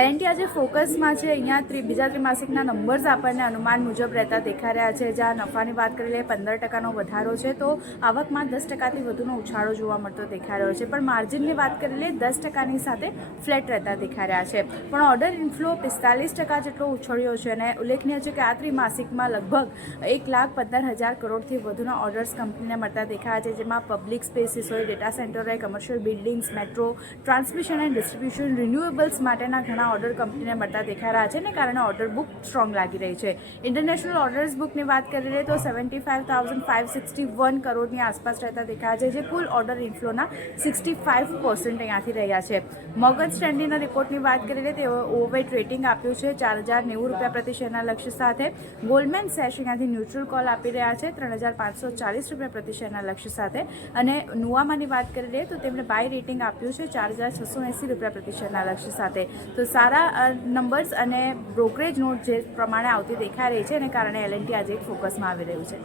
L&T આજે ફોકસમાં છે। અહીંયા બીજા ત્રિમાસિકના નંબર્સ આપણને અનુમાન મુજબ રહેતા દેખાઈ રહ્યા છે। જ્યાં નફાની વાત કરી લઈએ 15% વધારો છે, તો આવકમાં 10%થી વધુનો ઉછાળો જોવા મળતો દેખાઈ રહ્યો છે। પણ માર્જિનની વાત કરી લઈએ 10%ની સાથે ફ્લેટ રહેતા દેખાઈ રહ્યા છે। પણ ઓર્ડર ઇન્ફ્લો 45% જેટલો ઉછળ્યો છે અને ઉલ્લેખનીય છે કે આ ત્રિમાસિકમાં લગભગ 1,15,000 કરોડથી વધુના ઓર્ડર્સ કંપનીને મળતા દેખાયા છે, જેમાં પબ્લિક સ્પેસીસ હોય, ડેટા સેન્ટર હોય, commercial buildings, metro, transmission and distribution, renewables માટેના ઘણા ઓર્ડર કંપનીને મળતા દેખાઈ રહ્યા છે ને કારણે ઓર્ડર બુક સ્ટ્રોંગ લાગી રહી છે। ઇન્ટરનેશનલ ઓર્ડર્સ બુકની વાત કરી લઈએ તો 75,561 કરોડની આસપાસ રહેતા દેખાયા છે, જે કુલ ઓર્ડર ઇન્ફ્લોના 65% અહીંયાથી રહ્યા છે। મોર્ગન સ્ટેનલીના રિપોર્ટની વાત કરી લઈએ તો ઓવરવેટ રેટિંગ આપ્યું છે 4,090 રૂપિયા પ્રતિ શેરના લક્ષ્ય સાથે। ગોલ્ડમેન સેશ અહીંયાથી ન્યુટ્રલ કોલ આપી રહ્યા છે 3,540 રૂપિયા પ્રતિ શેરના લક્ષ્ય સાથે। અને નુવામાની વાત કરી લઈએ તો તેમણે બાય રેટિંગ આપ્યું છે 4,680 રૂપિયા પ્રતિ શેરના લક્ષ્ય સાથે। તો સારા નંબર્સ અને બ્રોકરેજ નોટ જે પ્રમાણે આવતી દેખાઈ રહી છે એને કારણે એલએનટી આજે એક ફોકસમાં આવી રહ્યું છે।